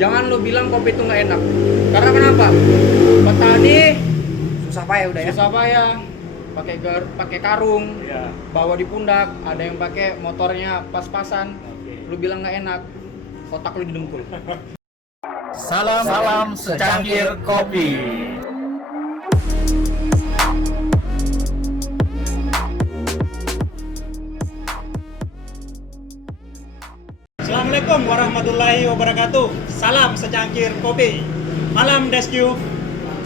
jangan lu bilang kopi itu nggak enak. Karena kenapa? Petani Susah payah udah ya. susah payah, pakai karung, Iya. bawa di pundak, ada yang pakai motornya pas-pasan. Oke. Lu bilang nggak enak, otak lu didengkul. Salam secangkir kopi. Assalamualaikum warahmatullahi wabarakatuh. Salam secangkir kopi. Malam Desku.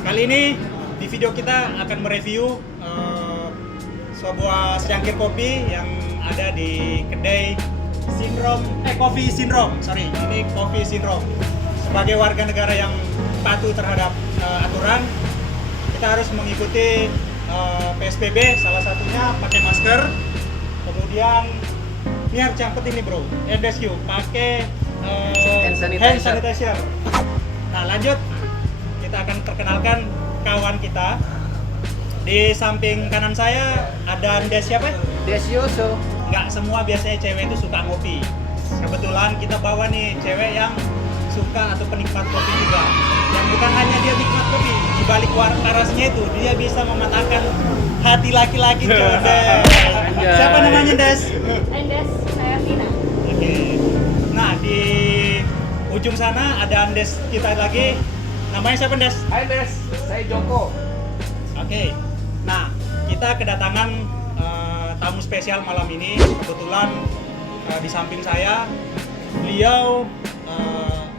Kali ini di video kita akan mereview sebuah secangkir kopi yang ada di kedai Coffee Syndrome. Ini Coffee Syndrome. Sebagai warga negara yang patuh terhadap aturan, kita harus mengikuti PSBB, salah satunya pakai masker. Kemudian ini harus campet ini bro, MDSQ, pakai Hand hand sanitizer. sanitizer. Nah lanjut, kita akan perkenalkan kawan kita. Di samping kanan saya ada Andes siapa? Desioso. Nggak semua biasanya cewek itu suka ngopi. Kebetulan kita bawa nih cewek yang suka atau penikmat kopi juga. Yang bukan hanya dia nikmat kopi, di balik parasnya itu dia bisa mematahkan hati laki-laki coba. Siapa namanya Des? Andes, saya Tina. Oke. Nah di ujung sana ada Andes kita lagi. Namanya siapa Des? Hai Des, saya Joko. Oke. Nah kita kedatangan tamu spesial malam ini. Kebetulan di samping saya beliau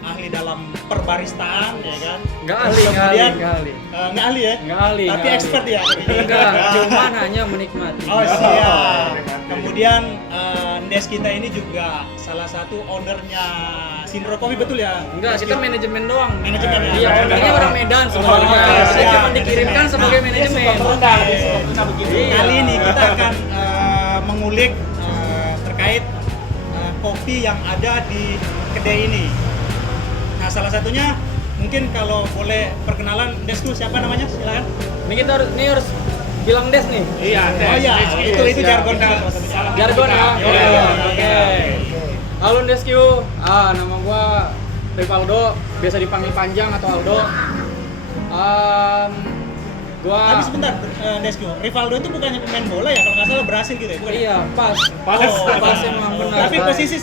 ahli dalam perbaristaan, ya kan? Nggak ahli, Terus nggak ahli, kemudian, nggak ahli. nggak ahli ya? Nggak ahli, Tapi nggak expert ahli. ya? Enggak, cuman hanya menikmati. Oh siap. Kemudian Des kita ini juga salah satu ownernya Sindro Coffee, betul ya? Enggak, kita manajemen doang. Manajemen ya? Iya, ownernya orang Medan sebenarnya. oke, Kita siap. cuma dikirimkan sebagai manajemen. Iya. Kali ini kita akan mengulik terkait kopi yang ada di kedai ini. Nah, salah satunya mungkin kalau boleh perkenalan Desku, siapa namanya? Silakan. Ini kita harus bilang Des nih. Iya, oh iya, itu jargon salah satunya. Jargon ya. Iya. Oke. Halo Desku. Nama gua Rivaldo, biasa dipanggil Panjang atau Aldo. Gua Tapi sebentar, Desku, Rivaldo itu bukannya pemain bola ya? Kalau nggak salah Brasil gitu ya? Bukan? Iya, pas. Oh, Pas emang benar. Tapi posisi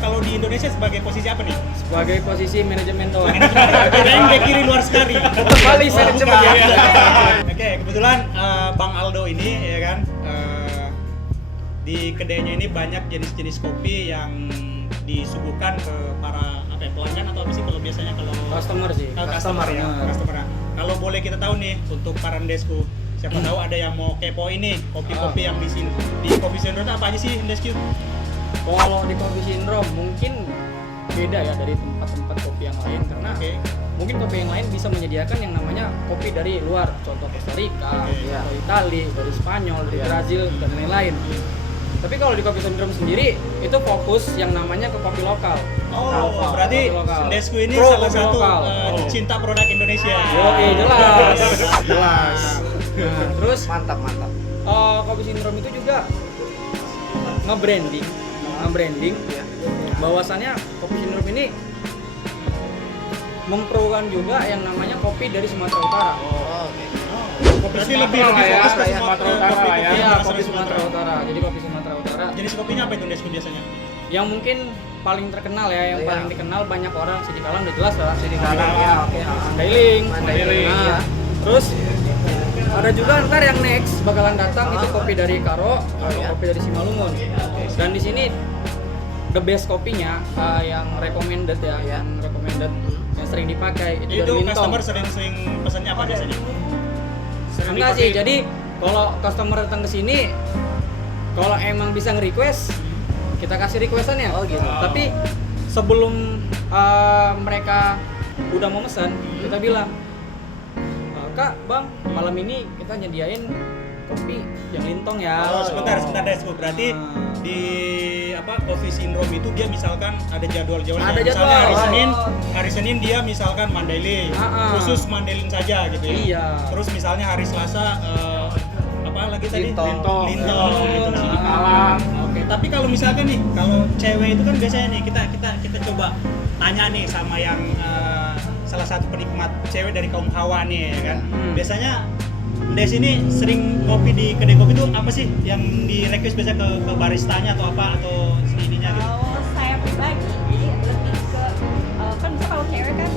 kalau di Indonesia sebagai posisi apa nih? Sebagai posisi manajemen doang. Kirain bek kiri luar sekali. Kembali manajemen ya. Oke, kebetulan Bang Aldo ini ya kan di kedainya ini banyak jenis-jenis kopi yang disuguhkan ke para pelanggan atau apa sih kalau biasanya kalau Customer sih. customer ya, Nah. customer. Kalau boleh kita tahu nih untuk para Desku, siapa tahu ada yang mau kepo ini kopi-kopi yang di sini di Coffee Syndrome apa aja sih Desku? Kalau di Coffee Syndrome mungkin beda ya dari tempat-tempat kopi yang lain karena Oke. mungkin kopi yang lain bisa menyediakan yang namanya kopi dari luar, contoh Costa Rica, Oke. atau Itali, dari Spanyol, dari Iya. Brazil dan lain-lain. Tapi kalau di Coffee Syndrome sendiri itu fokus yang namanya ke kopi lokal. Oh, berarti Kopi lokal. Desku ini Pro salah kopi satu lokal. cinta produk Indonesia. Yoi, jelas. Jelas. Nah, terus Mantap. Coffee Syndrome itu juga nge-branding Iya. bahwasannya Coffee Syndrome ini memprokan juga yang namanya kopi dari Sumatera Utara. Oh, oke. Berarti lebih fokus ke Sumatera Utara ya. Iya, kopi Sumatera Utara. Jadi kopi Sumatera Utara Jenis kopinya apa itu Desku biasanya? yang mungkin paling terkenal ya, yang Iya. paling dikenal banyak orang Sidikalang udah jelas lah. Sidikalang, ya, oke. Mandailing. Mandailing, Nah, iya. terus ada juga ntar yang next bakalan datang itu Ah. kopi dari Karo atau iya. kopi dari Simalungun. Dan di sini the best kopinya yang recommended ya, Iya. yang recommended yang sering dipakai itu, Itu dari Lintong. customer sering-sering pesannya apa biasanya? Enggak sih, jadi kalau customer datang ke sini kalau emang bisa nge-request kita kasih requestannya. Oh, gitu. Tapi sebelum mereka udah mau pesan, kita bilang, Kak, Bang, malam ini kita nyediain kopi yang Lintong ya. Oh, sebentar Desku. Berarti di Coffee Syndrome itu dia misalkan ada jadwalnya. Ada Misalnya jadwal. hari Senin dia misalkan Mandailing, khusus Mandailing saja gitu ya. Iya. Terus misalnya hari Selasa apa lagi tadi? Lintong. Lintong gitu. Sidikalang. Oke, tapi kalau misalkan nih, kalau cewek itu kan biasanya nih kita coba tanya nih sama yang salah satu penikmat cewek dari kaum Hawa nih ya kan. Biasanya Des ini sering ngopi di kedai kopi itu apa sih yang di request biasa ke baristanya atau apa atau ininya gitu? Kalau saya pribadi lebih ke kan bisa kalau cewek kan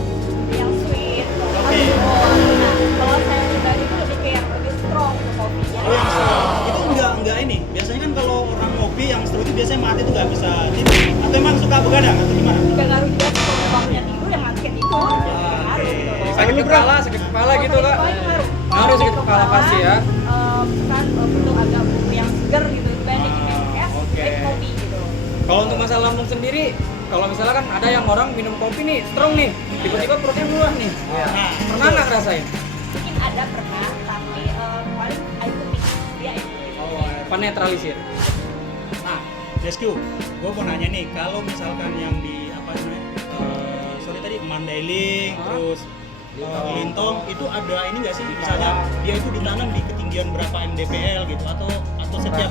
yang sweet, Oke. alkohol. Nah, kalau saya pribadi itu lebih ke yang lebih strong ke kopinya. Oh, yang strong. Itu enggak ini. Biasanya kan kalau orang ngopi yang strong itu biasanya mati tuh nggak bisa tidur. Atau emang suka begadang atau gimana? Juga ngaruh juga sih kalau waktunya tidur yang nantikan itu. Ngaruh gitu loh. Sakit kepala gitu kak. Ngaruh sakit kepala pasti ya. Kan bentuk agak bumbu yang segar gitu dibandingin yang es, Oke. baik kopi gitu. Kalau untuk masalah lambung sendiri, kalau misalnya kan ada yang orang minum kopi nih, strong nih, tiba-tiba perutnya murah nih. Nah, Pernah nggak ngerasain? Mungkin ada pernah, tapi paling air putih dia air putih. Apa netralisir? Nah, Rescue, gue mau nanya nih, kalau misalkan yang di apa namanya, sorry tadi Mandailing, terus Lintong, itu ada ini nggak sih? Misalnya dia itu ditanam di ketinggian berapa mdpl gitu atau setiap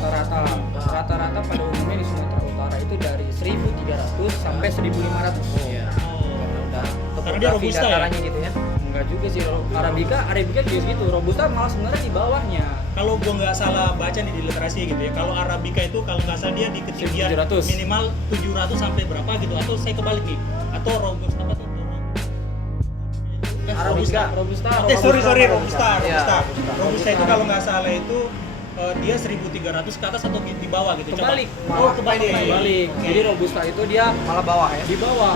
Rata-rata pada umumnya di Sumatera Utara itu dari 1.300 sampai 1.500. Iya. Karena dia robusta ya? datarannya gitu ya. Enggak juga sih, Arabica juga segitu. Robusta malah sebenarnya di bawahnya. Kalau gue nggak salah baca nih di literasi gitu ya, kalau Arabica itu kalau nggak salah dia di ketinggian 1.700. minimal 700 sampai berapa gitu, atau saya kebalik nih, atau robusta apa tuh? Robusta. Sorry, Iya, robusta. Robusta. Robusta itu kalau nggak salah itu dia 1.300 ke atas atau di bawah gitu. Kebalik. Coba. Oh, kebalik. Kebalik. Oke. Jadi Robusta itu dia Malah bawah ya. di bawah,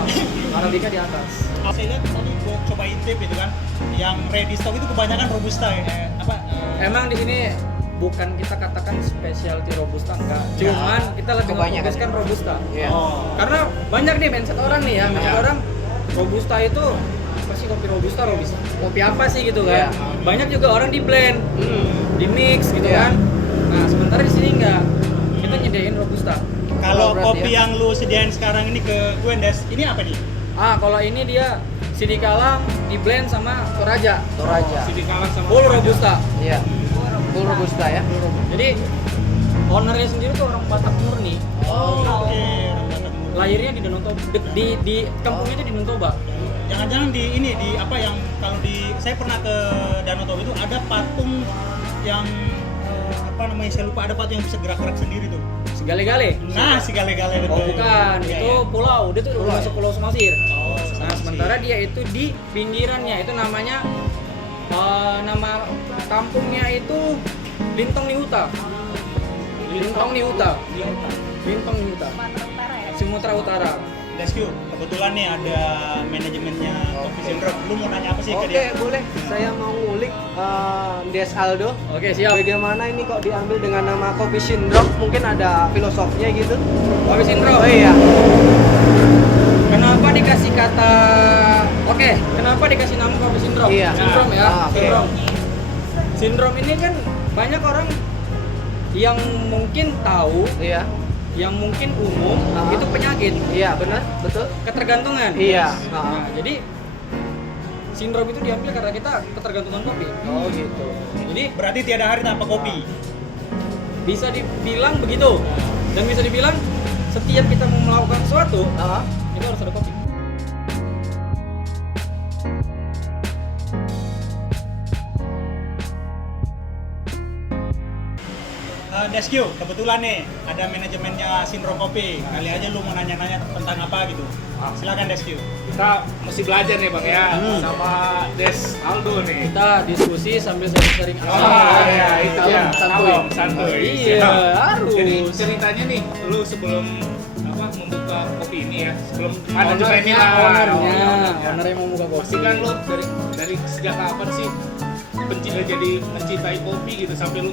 Arabica di atas. Saya lihat tadi gue coba intip itu kan, yang ready stock itu kebanyakan robusta ya. Emang di sini bukan kita katakan specialty Robusta enggak, Ya. cuman kita lebih Kebanyakan memfokuskan Robusta. Iya. Oh. Karena banyak nih mindset orang nih ya, mindset Ya. orang Robusta itu apa sih kopi Robusta, kopi apa sih gitu kan? Iya. Banyak juga orang di blend, di mix gitu Iya. kan. Nah sementara di sini enggak, kita nyediain Robusta. Kalau Berarti kopi ya. yang lu sediain sekarang ini ke gue, Des, ini apa nih? Kalau ini dia Sidikalang di blend sama Toraja. Toraja. Full Robusta. Iya. Full robusta ya. Jadi ownernya sendiri tuh orang Batak murni. Oke. Lahirnya di Danau Toba, di kampungnya itu di Danau Toba. Jangan-jangan di ini di apa yang kalau di saya pernah ke Danau Toba itu ada patung yang apa namanya saya lupa, ada patung yang bisa gerak-gerak sendiri tuh. Segale-gale. Nah, si gale-gale Oh bukan, Iya, itu iya. pulau, dia tuh udah masuk Pulau Semasir. Oh, Nah Semasir. sementara dia itu di pinggirannya, itu namanya nama kampungnya itu Lintong Niuta. Lintong Niuta. Sumatera Utara ya. Sumatera Utara. Rescue, kebetulan nih ada manajemennya Coffee Syndrome. Lu mau nanya apa sih ke Oke, dia? boleh. Saya mau ngulik Des Aldo. Oke siap. Bagaimana ini kok diambil dengan nama Coffee Syndrome? Mungkin ada filosofinya gitu. Kopi Sindrom. Oh iya. Kenapa dikasih kata kenapa dikasih nama Kopi Sindrom? Iya. Sindrom ya. Oke. Sindrom. Sindrom ini kan banyak orang yang mungkin tahu, Iya. yang mungkin umum itu penyakit, Iya, benar, betul. ketergantungan. Iya. Nah, jadi sindrom itu diambil karena kita ketergantungan kopi. Oh gitu. Jadi Berarti tiada hari tanpa kopi. bisa dibilang begitu, dan bisa dibilang setiap kita mau melakukan sesuatu itu harus ada kopi. Deskyu, kebetulan nih ada manajemennya Sindrom Kopi. Kali aja lu mau nanya-nanya tentang apa gitu. Silakan Deskyu. Kita mesti belajar nih bang ya sama Des Aldo nih. Kita diskusi sambil sering-sering Iya itu ya. santuy. Kalem, santuy. Iya, Siap. harus. Jadi ceritanya nih, lu sebelum membuka kopi ini ya, sebelum ada Ownernya, ownernya mau buka kopi. Pasti kan lu dari sejak kapan sih jadi mencintai kopi gitu sampai lu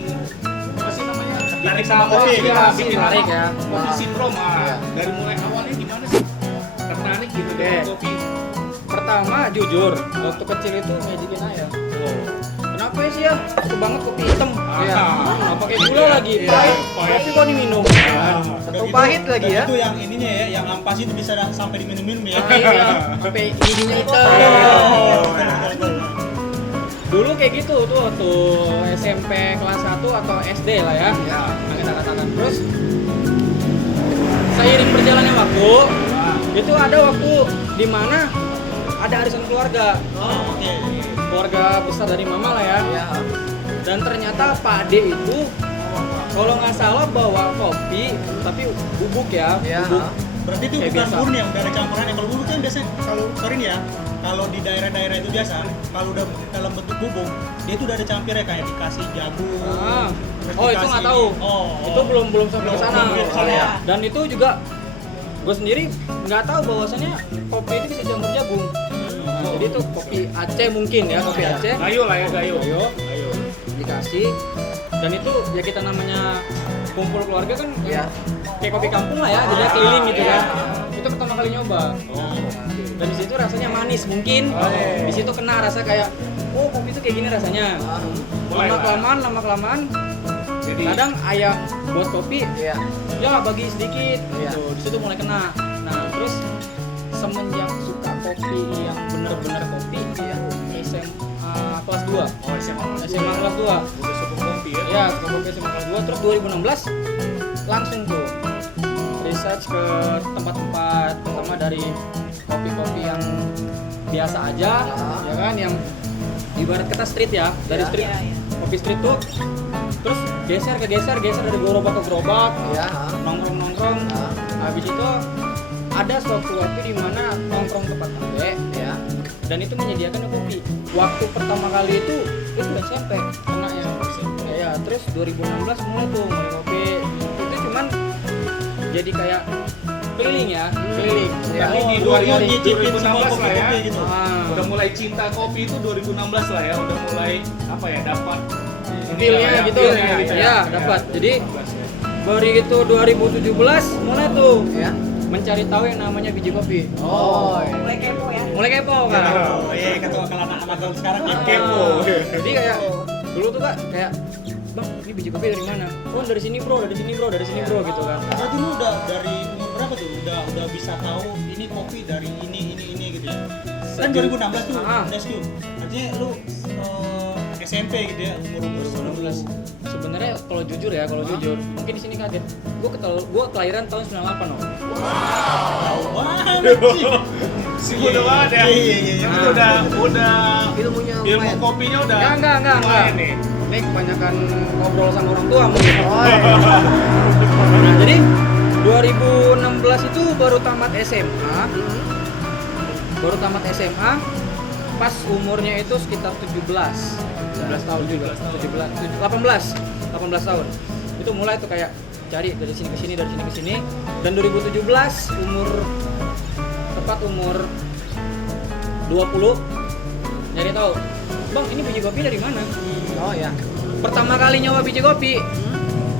apa sih namanya? Tertarik sama kopi, Iya, gitu. bikin Tertarik apa? ya. Kopi Sindrom dari mulai awalnya gimana sih? Tertarik gitu dengan Oke. kopi. Pertama jujur, waktu kecil itu ngajakin ayah. Kenapa ya sih ya? Suka banget kopi hitam. Iya. Nggak pakai gula lagi. Iya, Pahit. pahit. Tapi kok diminum? Satu pahit lagi ya. Itu yang ininya ya, yang ampas itu bisa sampai diminum-minum ya. Iya. Sampai giginya hitam. Oh, Dulu kayak gitu tuh waktu SMP kelas 1 atau SD lah ya. Kita katakan. Terus seiring berjalannya waktu, Itu ada waktu di mana ada arisan keluarga. Oh, oke. Keluarga besar dari mama lah ya. Iya. Dan ternyata Pak Ade itu kalau nggak salah bawa kopi tapi bubuk ya, Iya. bubuk. Berarti itu Kayak bukan biasa. murni yang udah ada campurannya. Kalau bubuk kan biasanya, kalau sorry nih ya, kalau di daerah-daerah itu biasa, kalau udah dalam bentuk bubuk, dia itu udah ada campurnya kayak dikasih jagung. Ah. terus Oh itu dikasih- nggak tahu. Oh, Itu belum sampai ke sana. Belum ke sana ya. Dan itu juga gue sendiri nggak tahu bahwasannya kopi itu bisa campur jagung. Nah, jadi itu kopi Aceh mungkin ya, kopi Iya. Aceh. Gayo lah ya, gayo. Gayo. Dikasih. Dan itu ya kita namanya kumpul keluarga kan Iya. kayak kopi kampung lah ya, jadi keliling gitu kan. Itu pertama kali nyoba. Oh. Dan di situ rasanya manis mungkin. Oh. Di situ kena rasa kayak oh kopi itu kayak gini rasanya. Mulai lah. Lama kelamaan Jadi kadang ayah buat kopi Iya. ya bagi sedikit Iya. gitu. Di situ mulai kena. Nah, terus semenjak suka kopi yang bener-bener kopi ya SMA kelas 2. oh SMA SMA kelas 2. udah suka kopi ya. Ya, suka kopi SMA kelas 2 terus 2016 langsung tuh research ke tempat-tempat pertama dari kopi-kopi yang biasa aja ya kan, yang ibarat kata street ya, dari Ya. street Iya, iya. kopi street tuh terus geser dari gerobak ke gerobak, Iya. nongkrong habis itu ada suatu waktu di mana nongkrong tempat kafe Iya. dan itu menyediakan kopi. Waktu pertama kali itu SMP kena ya, terus 2016 mulai kopi itu cuman jadi kayak keliling ya, keliling. Iya. Tapi di Oh, nyicipin 2016 semua lah ya. kopi-kopi gitu. Udah mulai cinta kopi itu 2016 lah ya, udah mulai apa ya, dapat Feel-nya gitu. feel-nya gitu Ya, dapat. Jadi, begitu 2017 mulai tuh Iya. mencari tahu yang namanya biji kopi. Oh. Mulai kepo ya. Mulai kepo kan. Oh, iya, kata kalau anak-anak tahun sekarang kan Ah, kepo. Jadi kayak dulu tuh Kak kayak bang ini biji kopi dari mana? Oh dari sini bro, dari sini bro, dari sini bro gitu kan. Berarti lu udah dari umur berapa tuh? Udah bisa tahu ini kopi dari ini gitu ya? Kan 2016 tuh, Ah. udah tuh. Artinya lu SMP gitu ya, umur 2016. Sebenarnya kalau jujur ya, kalau jujur, mungkin di sini kaget. Gua kelahiran tahun 98 loh. Wah, si muda banget ya. Iya. Itu udah Ilmunya ilmu lumayan. kopinya udah Enggak. lumayan nih. Ini kebanyakan ngobrol sama orang tua mungkin. Oh, iya. Nah, jadi 2016 itu baru tamat SMA. Baru tamat SMA pas umurnya itu sekitar 17 tahun juga. 18 tahun. Itu mulai tuh kayak cari dari sini ke sini, dari sini ke sini. Dan 2017 tepat umur 20 nyari tahu, "Bang, ini biji kopi dari mana?" Oh ya. Pertama kali nyoba biji kopi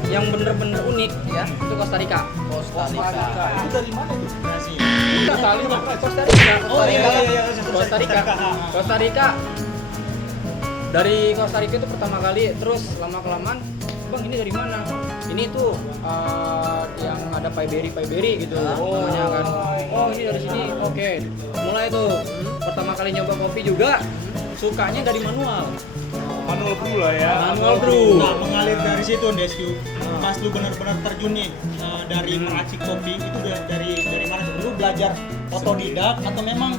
yang bener-bener unik Ya. itu Costa Rica. Costa Rica. itu dari mana tuh? Nasi. Itali, Costa Rica. Oh iya. Costa Rica. Costa Rica. Dari Costa Rica itu pertama kali, terus lama-kelamaan, "Bang, ini dari mana?" Ini tuh yang ada pie berry gitu. Oh. Namanya kan. Oh, ini dari sini. Oke. Mulai tuh. Pertama kali nyoba kopi juga sukanya dari manual. Manual brew lah ya. Manual brew. Nah, mengalir dari situ Desku. Pas lu benar-benar terjun nih dari meracik kopi itu dari mana tuh? Lu belajar otodidak atau memang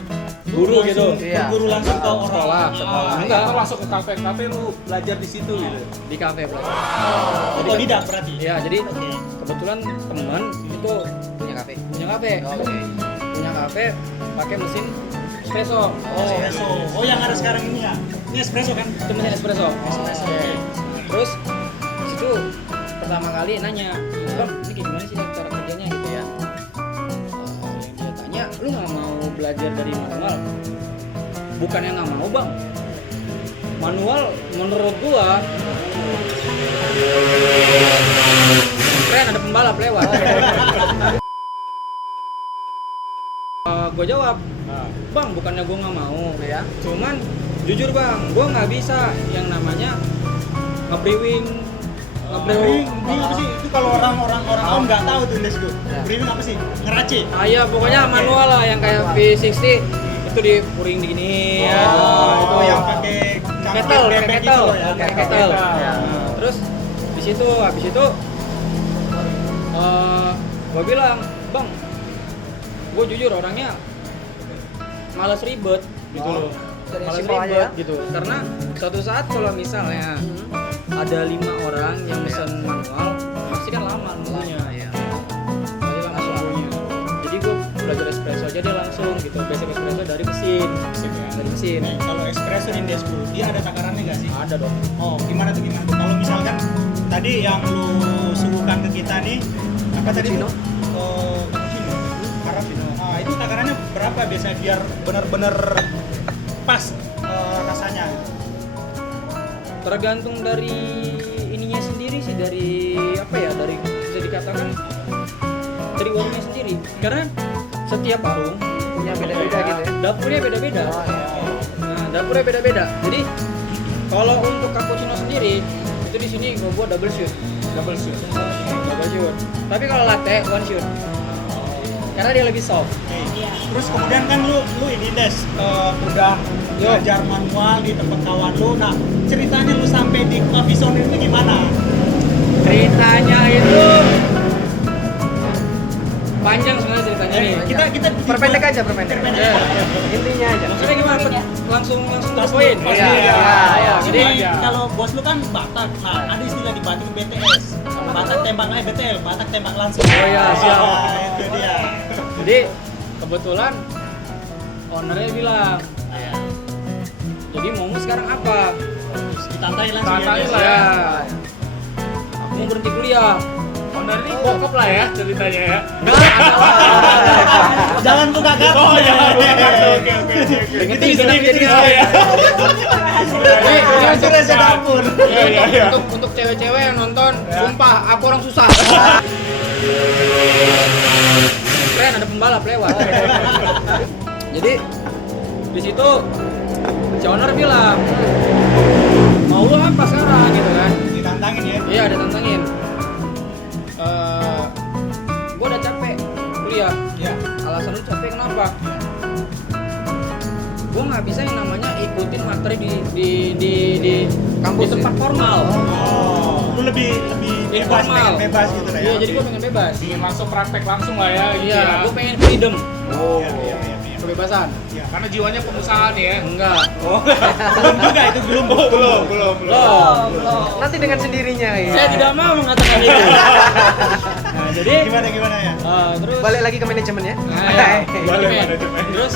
lu Guru langsung gitu? Iya. berguru langsung ke orang? Sekolah. Enggak. Atau masuk ke kafe lu belajar di situ gitu. Di kafe belajar. Otodidak berarti. Ya, jadi Oke. kebetulan teman itu Punya kafe. punya kafe. Oke. Punya kafe pakai mesin espresso. Espresso. Oh, yang ada sekarang ini ya. Ini espresso kan? Itu mesin espresso. Espresso. Oke. Terus di situ pertama kali nanya, "Bang, ini kayak gimana sih cara kerjanya gitu ya?" Yang dia tanya, "Lu nggak mau belajar dari manual?" Bukannya nggak mau Bang. Manual menurut gua keren, ada pembalap lewat. Gue jawab, "Bang, bukannya gue nggak mau, Ya. cuman jujur Bang, gue nggak bisa yang namanya nge-brewing, Brewing apa sih? Itu kalau orang awam nggak tahu tuh Desku. Ya. Brewing apa sih? Ngeracik. Iya, pokoknya manual lah yang kayak V60 itu di puring di gini. Itu yang pakai kettle, bebek itu kettle, loh ya. pakai kettle. Ya. Nah, terus di situ habis itu gue bilang, "Bang, gue jujur orangnya malas ribet gitu Oh, loh. dari Malas simpel aja ribet ya? gitu. Karena suatu saat kalau misalnya ada 5 orang yang pesan manual, pasti kan lama nunggunya. Pasti lama nunggunya. Jadi gue belajar espresso aja deh langsung gitu. Basic espresso dari mesin. Dari mesin. Nih, kalau espresso di Desku, dia ada takarannya nggak sih? Ada dong. Oh, gimana tuh? Kalau misalkan tadi yang lu suguhkan ke kita nih, apa tadi tuh? Cappuccino. Cappuccino. Ah, itu takarannya berapa biasanya biar benar-benar pas rasanya? Tergantung dari ininya sendiri sih, dari apa ya, dari bisa dikatakan dari warungnya sendiri. Karena setiap warung Punya beda-beda gitu ya. dapurnya beda-beda. Oh, iya. Nah, dapurnya beda-beda. Jadi kalau untuk cappuccino sendiri itu di sini gue buat double shoot. Double shoot. Tapi kalau latte one shoot. Karena dia lebih soft. Oke. Terus kemudian kan lu ini Des udah belajar manual di tempat kawan lu. Nah, ceritanya lu sampai di coffee zone itu gimana? Ceritanya itu panjang sebenarnya ceritanya nih. Kita Perpendek aja, perpendek. Ya. Intinya aja. Maksudnya gimana? Langsung to the point. Pasti Iya, ya. iya. Jadi Iya. kalau bos lu kan Batak. Nah, ada istilah di Batak BTS. Batak tembak BTL, Batak tembak langsung. Oh iya, siap. Ah, itu dia. Jadi kebetulan ownernya bilang, jadi mau sekarang apa? Ditantai langsung. Tantai ya, lah Des. ya. Aku mau berhenti kuliah. Owner ini bokap lah ya ceritanya ya. Enggak ada lah. Jangan buka kartu. Oh ya, oke. Itu bisa jadi Oh ya. Ini Itu rahasia dapur. Iya. untuk cewek-cewek yang nonton, sumpah aku orang susah. Keren ada pembalap lewat. Jadi di situ si owner bilang, mau lu apa sekarang gitu kan? Ditantangin ya. Iya ada tantangin. Gue udah capek kuliah. Iya. Alasan lu capek kenapa? Gue nggak bisa yang namanya ikutin materi di Kampus di tempat ya? formal. Oh, lu lebih bebas, Informal. pengen bebas gitu lah ya. Iya jadi gue pengen bebas. Ingin langsung praktek langsung lah ya. gitu Iya, ya. gue pengen freedom, Oh. Iya. kebebasan. Karena jiwanya pengusaha nih ya. Enggak. Oh, belum juga itu belum. Belum. Loh, Nanti dengan sendirinya ya. saya tidak mau mengatakan itu. Nah, jadi Gimana ya? terus Balik lagi ke manajemen ya. Nah, ya, Balik manajemen. manajemen. Terus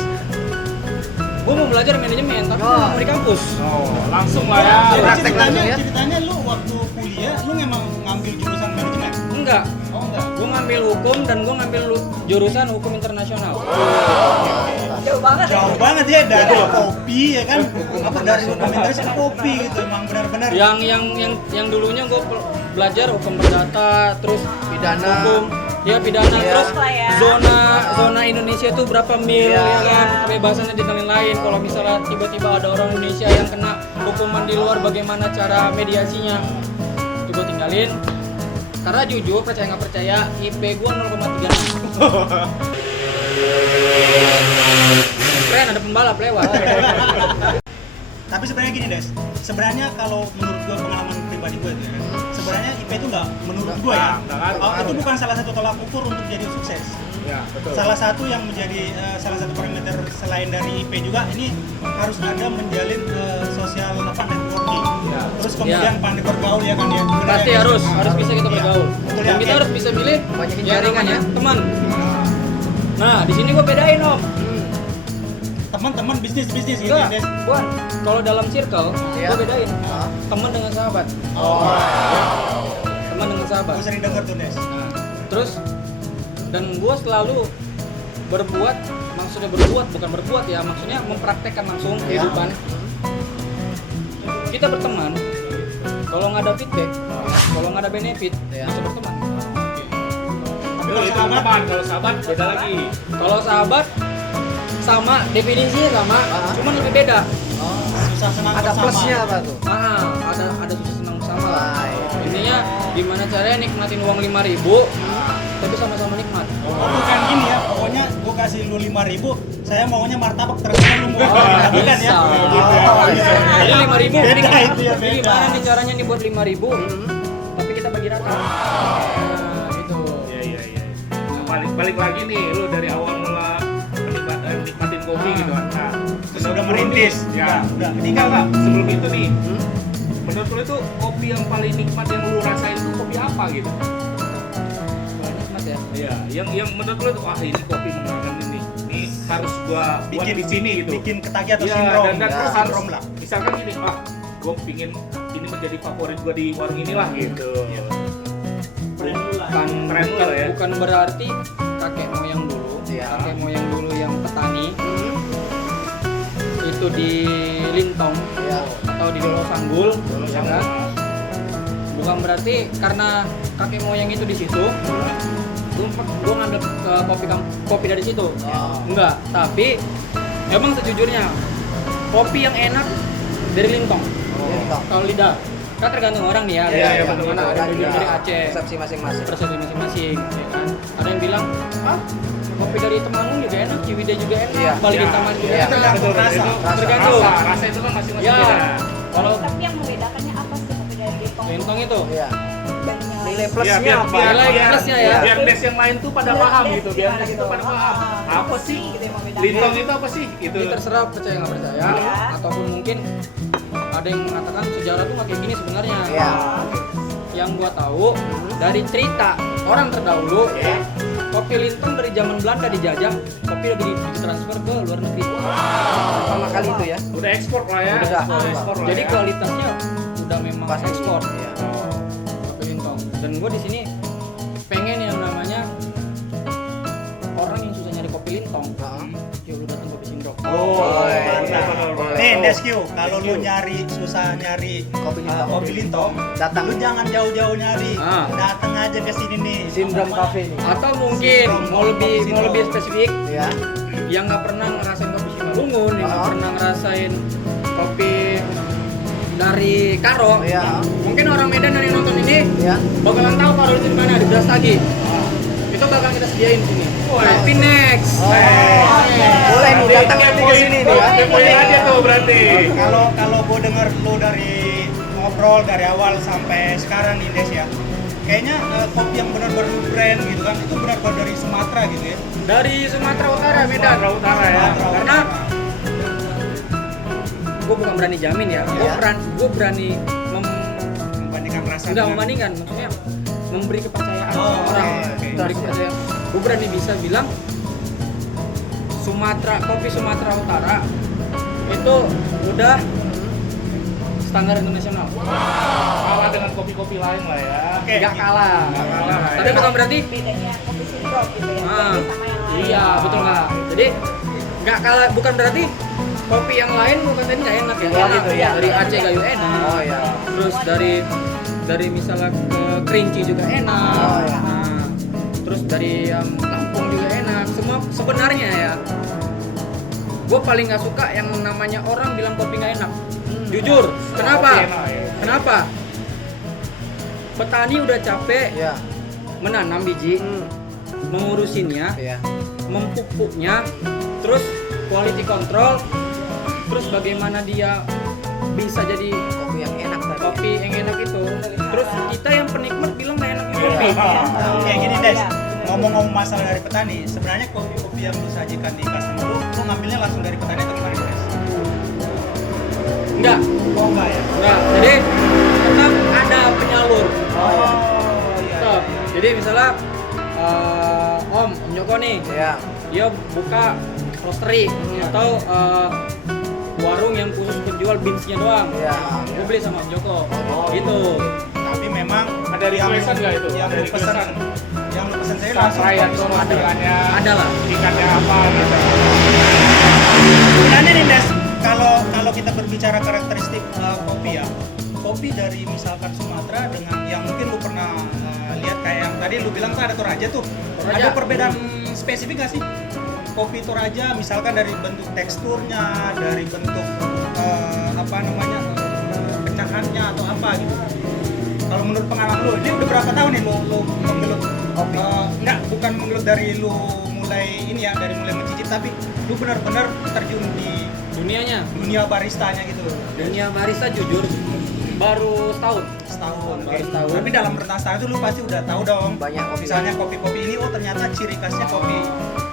gue mau belajar manajemen tapi Oh. mau di kampus. Oh, langsung lah ya. Jadi praktek langsung ya? Ceritanya lu waktu kuliah lu memang ngambil jurusan manajemen? Enggak. Oh enggak. Gue ngambil hukum dan gue ngambil jurusan hukum internasional. Jauh banget. Jauh banget ya dari kopi ya kan. Apa dari hukum internasional kopi gitu emang benar-benar. Yang dulunya gue belajar hukum perdata, terus Pidana. hukum ya pidana, Iya. terus Lah ya. zona Indonesia itu berapa mil Iya. ya kan, kebebasannya di lain. Kalau misalnya tiba-tiba ada orang Indonesia yang kena hukuman di luar, bagaimana cara mediasinya, itu gue tinggalin. Karena jujur percaya nggak percaya IP gue 0,36. Keren ada pembalap lewat. Tapi sebenarnya gini Des, sebenarnya kalau menurut gua pengalaman pribadi gua itu ya, sebenarnya IP itu nggak menurut gua ya, itu bukan salah satu tolak ukur untuk jadi sukses. Ya, betul. Salah satu yang menjadi salah satu parameter selain dari IP juga ini harus ada menjalin sosial networking. Ya. Terus kemudian pandai bergaul ya kan ya. Benar Pasti ya, harus Des? bisa kita Iya. bergaul. Betul Dan ya, kita Ken? harus bisa milih Banyakin yang jaringan namanya ya. teman. Nah, di sini gue bedain om. Teman-teman bisnis gitu Enggak, ya Des. bukan. Kalau dalam circle, Iya. gue bedain. Ah. Teman dengan sahabat. Teman dengan sahabat. Gua sering denger tuh Des. Nah, terus dan gue selalu berbuat, maksudnya berbuat bukan berbuat ya, maksudnya mempraktekkan langsung kehidupan. Kita berteman. Kalau nggak ada feedback, kalau nggak ada benefit, Iya. bisa berteman. Tapi Itu teman, kalau sahabat beda lagi. Kalau sahabat sama definisinya sama, cuman lebih beda. susah senang Ada bersama. plusnya apa tuh? Ada susah senang bersama lah. Wah, Intinya gimana caranya nikmatin uang 5.000 tapi sama-sama nikmat. Oh, bukan gini ya, pokoknya gua kasih lu 5.000, saya maunya martabak terserah lu mau. Nggak Bukan ya? bisa. Oh, iya. Jadi 5.000 Beda ini itu ya, ini beda. gimana nih caranya nih buat 5.000 tapi kita bagi rata. Nah, gitu. Iya. Nah, balik lagi nih, lu dari awal mula kopi gitu kan. Nah, Terus udah merintis. Ya, udah. ini enggak. Sebelum itu nih, menurut lu itu kopi yang paling nikmat yang lu rasain itu kopi apa gitu? Nikmat ya. Iya, yang menurut lu tuh wah ini kopi mengenalkan ini. Ini harus gua buat di sini gitu. Bikin ketagih atau Iya, sindrom. dan Ya, terus harus sindrom lah. misalkan gini, gua pingin ini menjadi favorit gua di warung inilah gitu. Bukan, Tren lu lah ya. bukan berarti kakek moyang dulu, Iya. kakek moyang dulu yang petani itu di Lintong Ya. atau di Dolo Sanggul, Dolo ya Sanggul. kan? Bukan berarti karena kakek moyang itu di situ, gue ngambil kopi dari situ. Oh. Enggak, tapi emang sejujurnya kopi yang enak dari Lintong. Lintong. Kalau lidah, kan tergantung orang nih ya. Iya, iya, Mana betul, ada betul. dari Aceh, Persepsi masing-masing. persepsi masing-masing, ya kan. Ada yang bilang, kopi dari Temanggung juga enak, Ciwidey juga enak, Iya. Balikin Iya. Taman juga Iya. enak. Tergantung rasa. Tergantung. Rasa itu kan masing-masing Ya. beda. Kalau Tapi yang membedakannya apa sih kopi dari Lintong? Lintong itu, Iya. Dan yang lain? Nilai Ya, plusnya biar, apa? biar, Nilai biar, plusnya ya. biar des yang lain tuh pada Biar paham des gitu, biar gimana des itu gitu. pada paham. Apa sih? Gitu yang membedakan. Lintong itu apa sih? Gitu. ini terserah percaya nggak percaya, Iya. ataupun mungkin ada yang mengatakan sejarah tuh nggak kayak gini sebenarnya. Iya. Yang gua tahu dari cerita orang terdahulu, Iya. kopi Lintong dari zaman Belanda dijajah, kopi udah ditransfer ke luar negeri. Pertama kali itu ya. Udah ekspor lah ya. Udah. ekspor lah Jadi ya. kualitasnya udah memang Pasti. ekspor. Iya. Kopi Lintong. Dan gue di sini pengen yang namanya orang yang susah nyari kopi Lintong, ya lu datang kopi Sindrok. Oh, Mantap. iya. Nih, Desq, kalau lu susah nyari Kopi Lintong. kopi Lintong, Datang. lu jangan jauh-jauh nyari. Ah. Datang aja ke sini nih. Sindrom Cafe nih. Atau mungkin mau lebih spesifik, Ya. yang nggak pernah ngerasain kopi Simalungun, yang nggak Ah. pernah ngerasain kopi dari Karo, Iya. mungkin orang Medan yang nonton ini Ya. bakalan tahu Karo itu di mana, di Brastagi. Itu bakal kita sediain di sini. Tapi next. Oh. Boleh nih datang nanti ke sini nih ya. Kepoin aja tuh berarti. Kalau gue denger lu dari ngobrol dari awal sampai sekarang nih Des ya, kayaknya kopi yang benar-benar lu brand gitu kan, itu benar-benar dari Sumatera gitu ya. Dari Sumatera Utara, Medan. Sumatera Utara ya. Karena gue bukan berani jamin ya. Iya. Gue berani Membandingkan rasa. enggak dengan- membandingkan, maksudnya memberi kepercayaan Oh, sama orang. oke. Memberi kepercayaan. Gue berani bisa bilang kopi Sumatera Utara itu udah standar internasional. Kalah dengan kopi-kopi lain lah ya. Oke. Nggak kalah. Nggak kalah, Tapi ya. bukan berarti Bedanya kopi Sindrok gitu ya. Ah, Beda sama yang lain. iya betul nggak. Jadi nggak kalah, bukan berarti kopi yang lain bukan tadi nggak enak ya. Oh, Enak. gitu ya. Dari Aceh Gayo enak. Oh ya. Terus dari misalnya ke Kerinci juga enak. Oh, ya. Nah, terus dari Lampung juga enak. Semua sebenarnya ya. Gue paling nggak suka yang namanya orang bilang kopi nggak enak. Jujur. Kenapa? Kopi enak, ya. Kenapa? Petani udah capek Ya. menanam biji, Hmm. mengurusinnya, Ya. mempupuknya, terus quality control, terus bagaimana dia bisa jadi Kopi yang enak tadi. kopi yang enak itu. Terus kita yang penikmat bilang nggak enak kopi. Kayak gini Des, Iya. ngomong-ngomong masalah dari petani, sebenarnya kopi-kopi yang lu sajikan di customer lu ngambilnya langsung dari petani atau gimana Des? Enggak, Oh enggak ya? enggak. Jadi tetap ada penyalur. Oh iya. Tetap. Jadi misalnya Om Joko nih, Ya. dia buka roastery atau warung yang khusus penjual beansnya doang. Ya. Gue beli sama Om Joko. Oh. Gitu. Tapi memang Ada requestan nggak itu? Yang Ada lu pesen, requestan? yang lu pesen saya langsung Sarai kopi atau Sumatera. masakannya, Ada lah. ikannya apa gitu. Sebenarnya nih Des, kalau kita berbicara karakteristik kopi ya, kopi dari misalkan Sumatera dengan yang mungkin lu pernah lihat kayak yang tadi lu bilang tuh ada Toraja tuh. Toraja. Ada perbedaan spesifik nggak sih? Kopi Toraja misalkan dari bentuk teksturnya, dari bentuk apa namanya pecahannya atau apa gitu. Kalau menurut pengalaman lu, ini udah berapa tahun nih lu menggelut Kopi. enggak, bukan menggelut dari lu mulai ini ya, dari mulai mencicip, tapi lu benar-benar terjun di Dunianya, dunia baristanya gitu. dunia barista jujur baru setahun. Setahun, Baru oke. setahun. Tapi dalam rentang setahun itu lu pasti udah tahu dong. Banyak kopi. Misalnya kopi-kopi ini, oh ternyata ciri khasnya kopi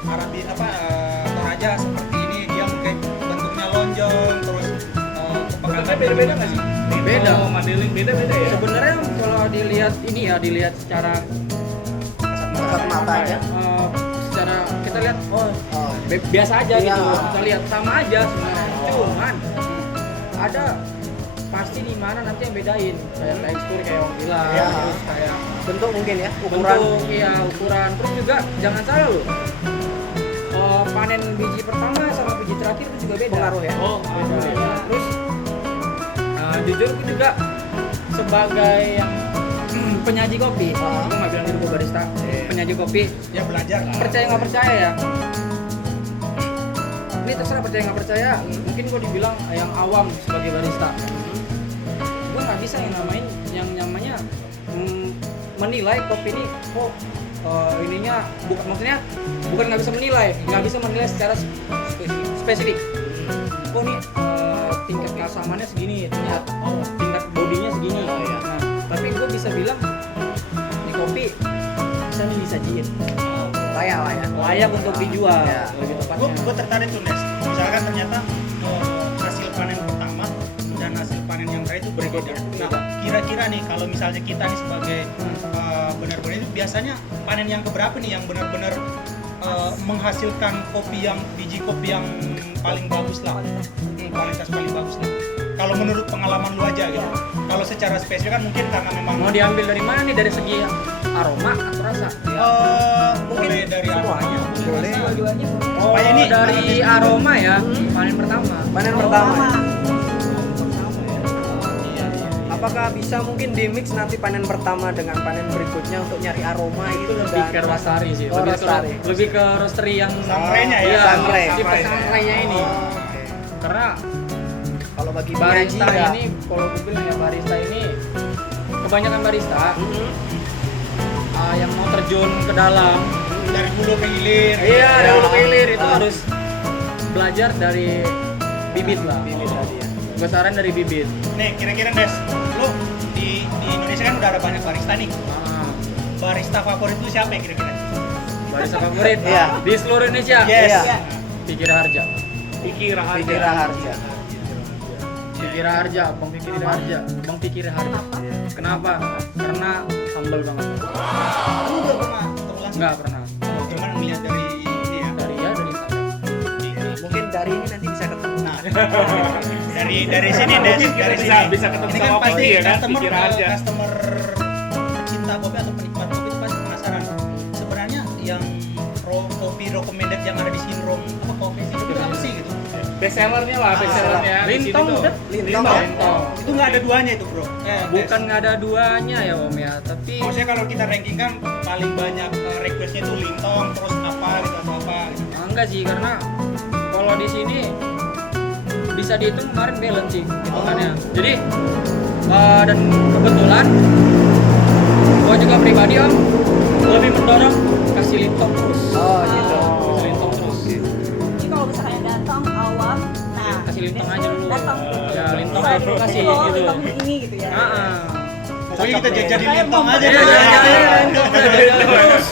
Arabi Toraja seperti ini. Rasanya beda-beda nggak sih? Beda. Oh, Mandailing beda-beda ya? Sebenarnya kalau dilihat ini ya, dilihat secara Kasat mata aja. secara kita lihat Oh, biasa aja Iya. gitu. Kita lihat sama aja sebenarnya. Cuman ada pasti di mana nanti yang bedain, kayak tekstur kayak orang bilang, Iya. terus kayak bentuk mungkin ya, ukuran. bentuk, iya ukuran. Terus juga jangan salah loh, panen biji pertama sama biji terakhir itu juga beda. Pengaruh ya? Oh, Beda. Terus jujur aku juga sebagai yang penyaji kopi, Ah. aku nggak bilang diri gue barista, penyaji kopi, Ya belajar lah. percaya nggak percaya ya, ini terserah percaya nggak percaya. Mungkin gue dibilang yang awam sebagai barista, gue nggak bisa yang namanya menilai kopi ini kok ininya maksudnya bukan nggak bisa menilai secara spesifik. Oh nih tingkat keasamannya segini, tingkat bodinya segini. Oh, iya. Nah, tapi gue bisa bilang ini kopi bisa nih disajiin, Layak lah ya. layak untuk dijual. Ya. Lebih tepatnya. Gue tertarik tuh Nes. Misalkan ternyata hasil panen pertama dan hasil panen yang terakhir itu berbeda. Nah, kira-kira nih kalau misalnya kita nih sebagai benar-benar itu biasanya panen yang keberapa nih yang benar-benar menghasilkan biji kopi yang paling bagus lah, kualitas paling bagus lah. Kalau menurut pengalaman lu aja gitu. Kalau secara spesifik kan mungkin karena memang Mau diambil dari mana nih, dari segi aroma atau rasa? boleh dari semuanya. aromanya, Boleh. rasa. Dua-duanya boleh. Oh, Supaya ini dari aroma ya, panen pertama. Panen pertama. Ya. Iya, iya. Apakah bisa mungkin di mix nanti panen pertama dengan panen berikutnya untuk nyari aroma itu Lebih ke roastery sih, Oh, lebih roastery. lebih ke roastery yang Sangrai-nya ya, iya, sangrai. tipe sangrainya ini. Oh, oke. Karena Kalau bagi barista penyaji ya. ini, kalau gue bilang ya barista ini, kebanyakan barista yang mau terjun ke dalam, Dari hulu ke hilir. iya dari Ya. hulu ke hilir itu harus belajar dari bibit lah. Bibit tadi ya. Besaran dari bibit. Nih, kira-kira Des, lu di Indonesia kan udah ada banyak barista nih. Barista favorit lu siapa ya kira-kira? Barista favorit Iya. di seluruh Indonesia. Yes. Iya. Pikir Harja. Pikir Pikir harga. Pikir Harja, Bang Pikir Harja, Bang Pikir Harja. Kenapa? Karena humble banget. Lu udah pernah ketemu langsung? Enggak pernah. Cuman ngeliat dari ini ya. Dari Instagram. Mungkin dari ini nanti bisa ketemu. Nah, dari sini Des, dari bisa sini. ketemu Ini sama kan pasti kopi ya kan, customer Pikir aja. customer pecinta kopi atau penikmat kopi itu pasti penasaran. Sebenarnya yang kopi recommended yang ada di Sinrom apa kopi itu apa sih gitu? best sellernya lah, best sellernya di sini Lintong tuh. udah. Lintong. Lintong. Itu nggak ada duanya itu bro. Bukan nggak ada duanya ya Om ya, tapi Maksudnya kalau kita ranking kan paling banyak requestnya itu Lintong terus apa gitu atau apa gitu. enggak sih, karena kalau di sini bisa dihitung kemarin balance sih hitungannya. Jadi dan kebetulan gua juga pribadi Om lebih mendorong kasih Lintong terus. Oh, gitu. Kasih Lintong terus. Jadi kalau misalnya datang awam, nah Kasih Lintong aja dulu. Datang. Ya, Lintong Bisa dulu kasih oh, gitu. Lintong ini gitu ya. Jadi kita jadi Kayak Lintong aja. Iya, deh. iya, Lintong aja terus.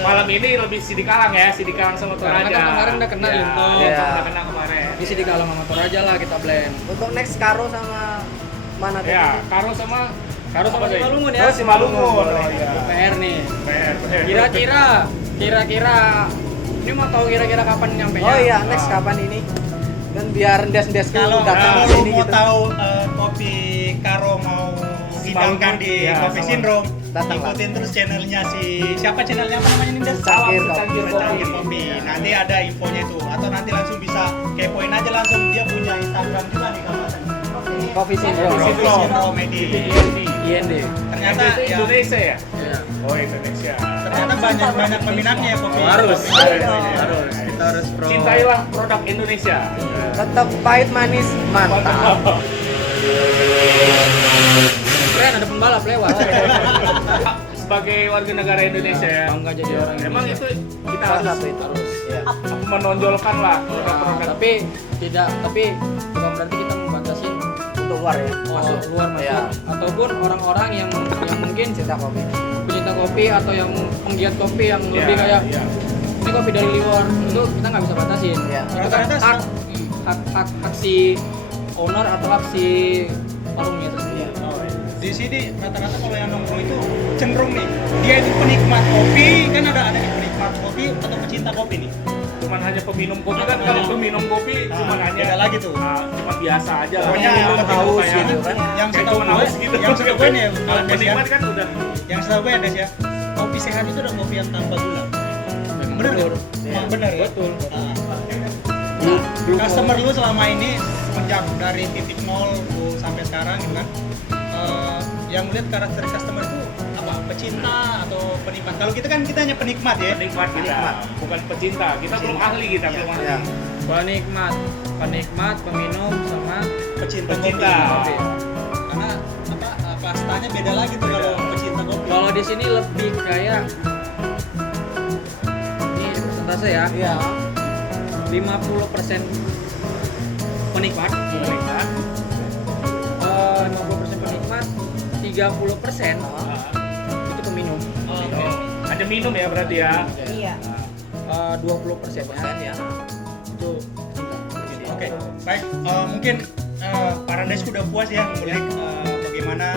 Malam ini lebih Sidikalang ya, Sidikalang sama Karena Toraja. kan kemarin udah kena Ya, Lintong. Lintong Iya. udah kena kemarin. Di sini kalau sama Toraja lah kita blend. Untuk next Karo sama mana tuh? Ya, Karo sama Karo sama Apa, Dek? Simalungun ya. Oh, Simalungun. Oh, iya. PR nih. PR. Kira-kira ini mau tahu kira-kira kapan nyampe Oh iya, next kapan ini? Dan biar ndes-ndes Kalau datang ke lu sini mau gitu. tahu kopi Karo mau hidangkan di Ya, Coffee sama. Syndrome, Datanglah. ikutin terus channelnya siapa channelnya apa namanya nih? Des? Cangkir Cangkir Kopi. Cangkir Kopi. Nanti ada infonya itu atau nanti langsung bisa kepoin aja langsung, dia punya Instagram juga nih kalau nggak salah. Coffee Syndrome. Coffee Coffee Syndrome Edi. IND. Ternyata Itu ya, Indonesia ya? Iya. Oh, Indonesia. ternyata banyak peminatnya ya kopi. Harus. Harus. Harus. Kita harus pro. Cintailah produk Indonesia. Tetap pahit manis mantap. Keren ada pembalap lewat. Sebagai warga negara Indonesia ya. Bangga jadi orang Emang Indonesia. itu kita Salah harus satu itu. Iya. menonjolkan lah produk-produk. tapi bukan berarti kita membatasin Untuk luar ya. masuk luar masuk Iya. ataupun orang-orang yang mungkin Cinta kopi. pecinta kopi atau yang penggiat kopi yang Iya, lebih kayak iya. ini kopi dari luar, itu kita nggak bisa batasin. Iya. Itu kan Rata-rata hak si owner atau si warungnya itu sendiri. Di sini rata-rata kalau yang nongkrong itu cenderung nih, dia itu penikmat kopi, kan ada nih penikmat kopi atau pecinta kopi nih. Cuman hanya peminum kopi kan, kalau peminum kopi cuman hanya beda lagi tuh. cuma biasa aja lah. Pokoknya Minum yang haus kayak gitu kan. yang Kayak setahu cuman gue, haus gitu. yang setahu gue nih, Kalau Des ya, penikmat kan udah yang setahu gue ya Des ya, kopi sehat itu udah kopi yang tanpa gula. Bener nggak? Emang bener ya? Betul. Nah, customer lu selama ini semenjak dari titik nol lu sampai sekarang gitu kan, yang lihat karakter customer itu apa? Pecinta atau penikmat? Kalau kita kan kita hanya penikmat ya. penikmat kita, bukan pecinta. Kita belum ahli, kita belum ahli. Penikmat, peminum sama Pecinta Pecinta. kopi. Karena apa? Kastanya beda lagi tuh kalau pecinta kopi. kalau di sini lebih kayak ini persentase ya. Iya. 50% penikmat, Penikmat. 50% penikmat, 30% itu peminum, Oke. Hanya minum ya berarti ya. Iya. 20% ya itu Oke, baik. Mungkin para Des udah puas ya ngulik bagaimana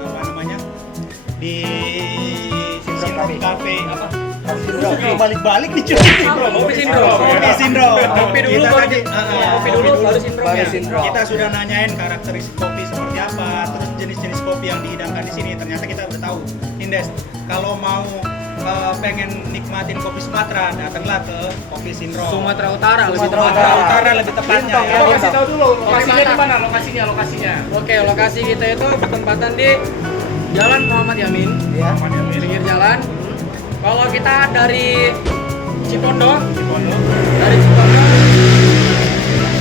apa namanya di Sindrom Cafe apa? Balik-balik nih cuy. Kopi Sindrom. Kopi Sindrom. Kopi dulu, Kita baru tadi, kopi dulu, baru Sindrom baru ya. Sindrom. Kita sudah nanyain karakteristik kopi seperti apa, terus jenis-jenis kopi yang dihidangkan di sini. Ternyata kita udah tahu. Indes, kalau mau pengen nikmatin kopi Sumatera, datanglah ke Kopi Sindrom. Sumatera Utara lebih Sumatera tepatnya. Utara lebih tepatnya Lintong, ya. Lo kasih tahu dulu lokasinya Oke, di mana? Lokasinya. Oke, lokasi kita itu bertempatan di Jalan Muhammad Yamin, Iya. pinggir jalan. Kalau kita dari Cipondo, Pondok, dari Cipondo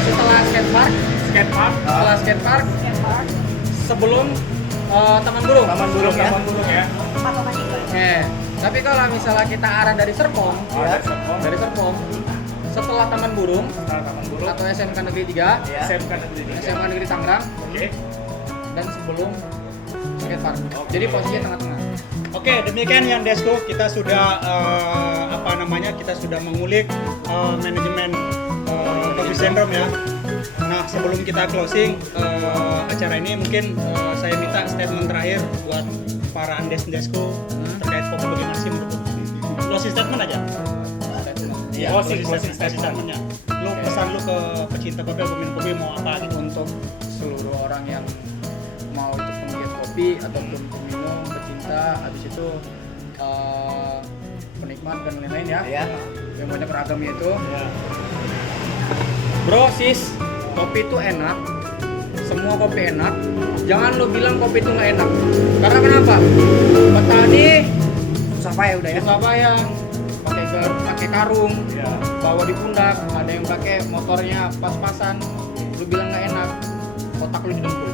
setelah skatepark, skatepark, skatepark sebelum Taman Burung. Taman Burung ya. Taman Burung ya. Patokan itu. Oke. Tapi kalau misalnya kita arah dari Serpong, Iya. dari Serpong setelah Taman Burung Taman Burung. atau SMK Negeri 3, Iya. SMK Negeri 3. SMK Negeri Tangerang Oke. dan sebelum skatepark. Oke. Jadi posisinya tengah-tengah. Oke, demikian yang Desko, kita sudah kita sudah mengulik manajemen Kopi Sindrom ya. Nah, sebelum kita closing acara ini, mungkin saya minta statement terakhir buat para Andes Desko terkait kopi bagaimana sih menurut lu? Closing statement aja. Iya, Closing statementnya. Lu pesan lu ke pecinta kopi, peminum kopi mau apa gitu? Untuk seluruh orang yang mau itu penggiat kopi ataupun peminum, pecinta, habis itu penikmat dan lain-lain ya. Iya. Yang banyak beragamnya itu. Ya. Bro, sis, kopi itu enak. Semua kopi enak. Jangan lu bilang kopi itu nggak enak. Karena kenapa? Petani Susah payah udah ya. susah payah, pakai karung, Ya. bawa di pundak. Ada yang pakai motornya pas-pasan. Lu bilang nggak enak, otak lu didengkul.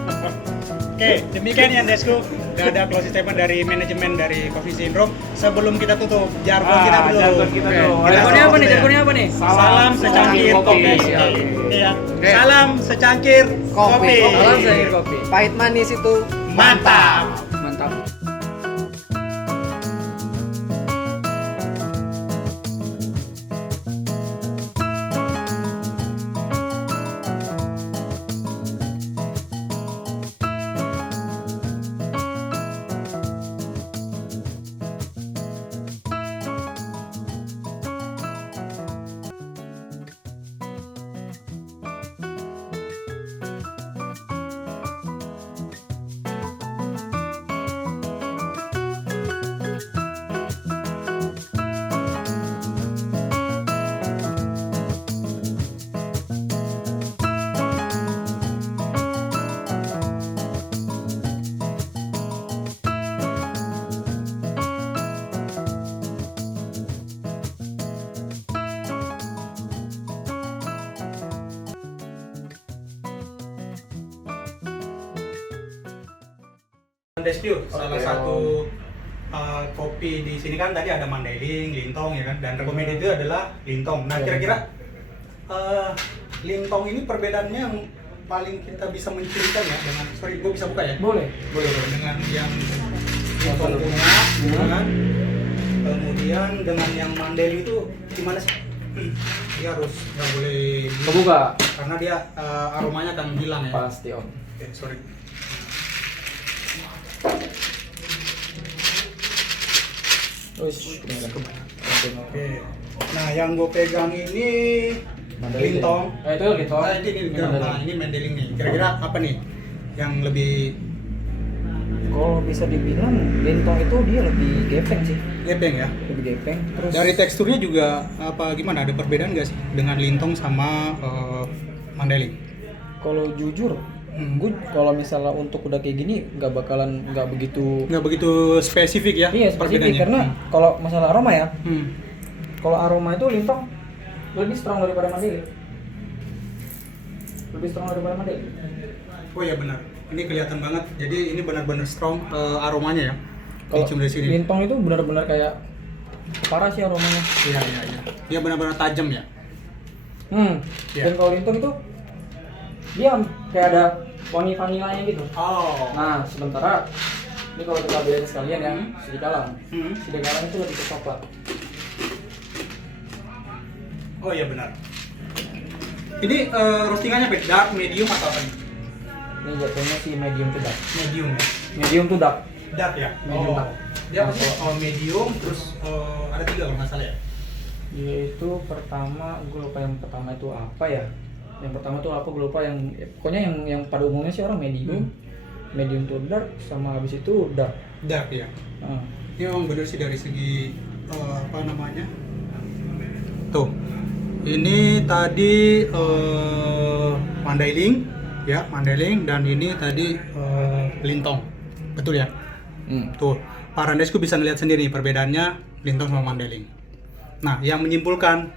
Oke, demikian ya Desko. Gak ada closing statement dari manajemen dari Kopi Sindrom. Sebelum kita tutup, jargon kita dulu. Jargon kita Oke. dulu. Jargonnya apa nih? Ya. Jargonnya apa nih? Salam secangkir kopi. Siap. Iya. Oke. Salam secangkir kopi. Salam saya kopi. Pahit manis itu Mantap. Mantap. Despure, salah satu kopi di sini kan tadi ada Mandailing, Lintong ya kan, dan recommended itu adalah Lintong. Nah kira-kira Lintong ini perbedaannya yang paling kita bisa mencirikan ya dengan, sorry gue bisa buka ya? Boleh. Dengan yang Lintong bunga, kan? Kemudian dengan yang Mandailing itu gimana sih? Dia harus nggak boleh Kebuka. karena dia aromanya akan hilang ya. Pasti om. Oke, sorry. Terus Oke. Nah, yang gue pegang ini lintong. Itu lintong. Ini Mandeling nih. Kira-kira apa nih yang lebih Kalau bisa dibilang lintong itu dia lebih gepeng sih. gepeng ya? Lebih gepeng. Terus Dari teksturnya juga apa gimana? Ada perbedaan nggak sih dengan lintong sama Mandeling? kalau jujur, gue kalau misalnya untuk udah kayak gini nggak begitu. Nggak begitu spesifik ya? Iya spesifik perbedaannya? karena kalau masalah aroma ya, Hmm. kalau aroma itu lintong lebih strong daripada Mandeling. Lebih strong daripada Mandeling. Oh ya benar. Ini kelihatan banget. Jadi ini benar-benar strong aromanya ya. Kalau Dicium dari sini. lintong itu benar-benar kayak parah sih aromanya. Iya iya iya. Dia benar-benar tajam ya. Iya. Dan kalau lintong itu dia kayak ada wangi vanilanya gitu. Oh. Nah, sementara ini kalau kita bedain sekalian ya, Sidikalang. Hmm. Sidikalang itu lebih ke coklat. Oh iya benar. Ini roastingannya beda, dark, medium atau apa nih? Ini jatuhnya sih medium to dark. Medium ya. Medium to dark. Dark ya. Medium Oh. dark. Dia apa sih? Oh medium, terus ada 3 kalau nggak salah ya. Dia itu pertama, gue lupa yang pertama itu apa ya? Yang pertama tuh apa gue lupa pokoknya yang pada umumnya sih orang medium. Medium to dark sama habis itu dark. Dark ya. Nah, Ini memang benar sih dari segi apa namanya? Tuh. Ini tadi Mandailing ya, Mandailing dan ini tadi lintong. Betul ya? Tuh, para Andesku bisa ngeliat sendiri nih perbedaannya lintong sama Mandailing. Nah, yang menyimpulkan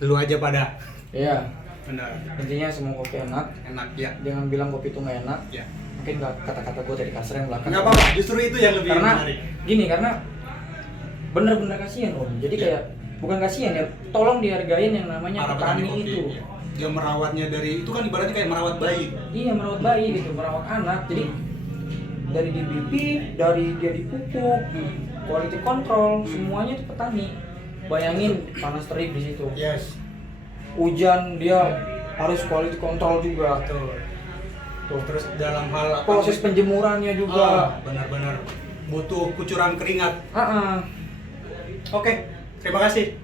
lu aja pada iya. benar. Intinya semua kopi enak. Enak ya. Jangan bilang kopi itu nggak enak. Ya. Mungkin nggak kata-kata gue tadi kasar yang belakang. Enggak apa-apa, justru itu yang lebih Karena menarik. gini, karena bener-bener kasihan om. Jadi Iya. kayak bukan kasihan ya, tolong dihargain yang namanya Para petani petani kopi, itu. ya. Dia merawatnya dari itu kan ibaratnya kayak merawat bayi. Iya, merawat bayi gitu, merawat anak. Jadi dari di bibit, dari dia dipupuk, quality control, semuanya itu petani. Bayangin panas terik di situ. Yes. Hujan dia harus quality control juga. Betul. Tuh, terus dalam hal apa Proses sih? penjemurannya juga. Benar-benar butuh kucuran keringat. Ah, Oke, terima kasih.